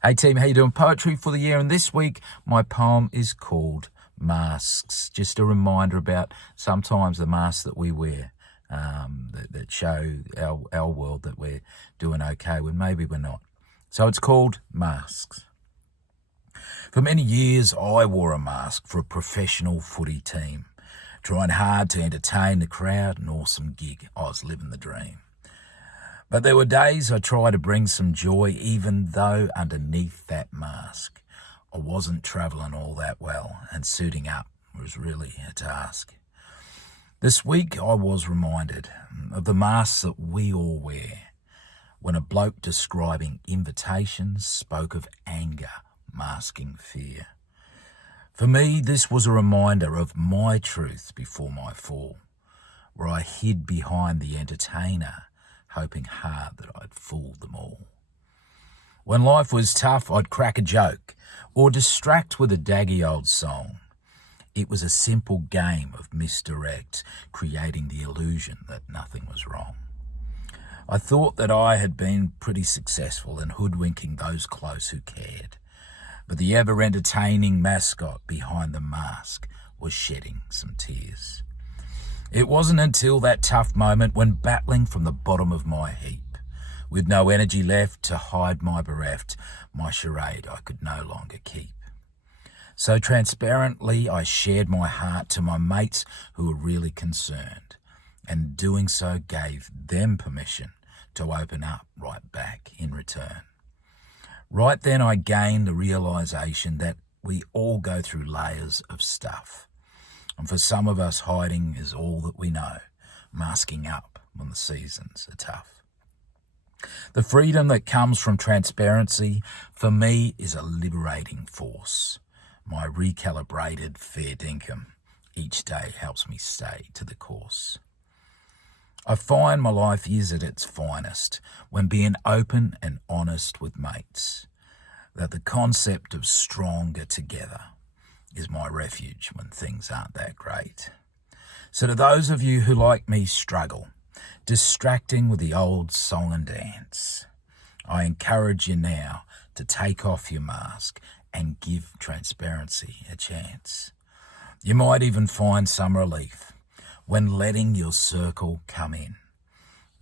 Hey team, how you doing? Poetry for the year, and this week my poem is called Masks. Just a reminder about sometimes the masks that we wear that show our world that we're doing okay when maybe we're not. So it's called Masks. For many years I wore a mask for a professional footy team, trying hard to entertain the crowd, an awesome gig. I was living the dream. But there were days I tried to bring some joy, even though underneath that mask I wasn't travelling all that well, and suiting up was really a task. This week I was reminded of the masks that we all wear, when a bloke describing invitations spoke of anger masking fear. For me, this was a reminder of my truth before my fall, where I hid behind the entertainer, hoping hard that I'd fool them all. When life was tough, I'd crack a joke or distract with a daggy old song. It was a simple game of misdirect, creating the illusion that nothing was wrong. I thought that I had been pretty successful in hoodwinking those close who cared, but the ever-entertaining mascot behind the mask was shedding some tears. It wasn't until that tough moment when battling from the bottom of my heap, with no energy left to hide my bereft, my charade I could no longer keep. So transparently I shared my heart to my mates who were really concerned, and doing so gave them permission to open up right back in return. Right then I gained the realisation that we all go through layers of stuff. And for some of us, hiding is all that we know, masking up when the seasons are tough. The freedom that comes from transparency, for me, is a liberating force. My recalibrated fair dinkum each day helps me stay to the course. I find my life is at its finest when being open and honest with mates, that the concept of stronger together is my refuge when things aren't that great. So to those of you who, like me, struggle, distracting with the old song and dance, I encourage you now to take off your mask and give transparency a chance. You might even find some relief when letting your circle come in.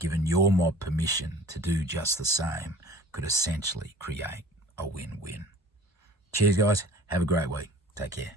Giving your mob permission to do just the same could essentially create a win-win. Cheers, guys. Have a great week. Take care.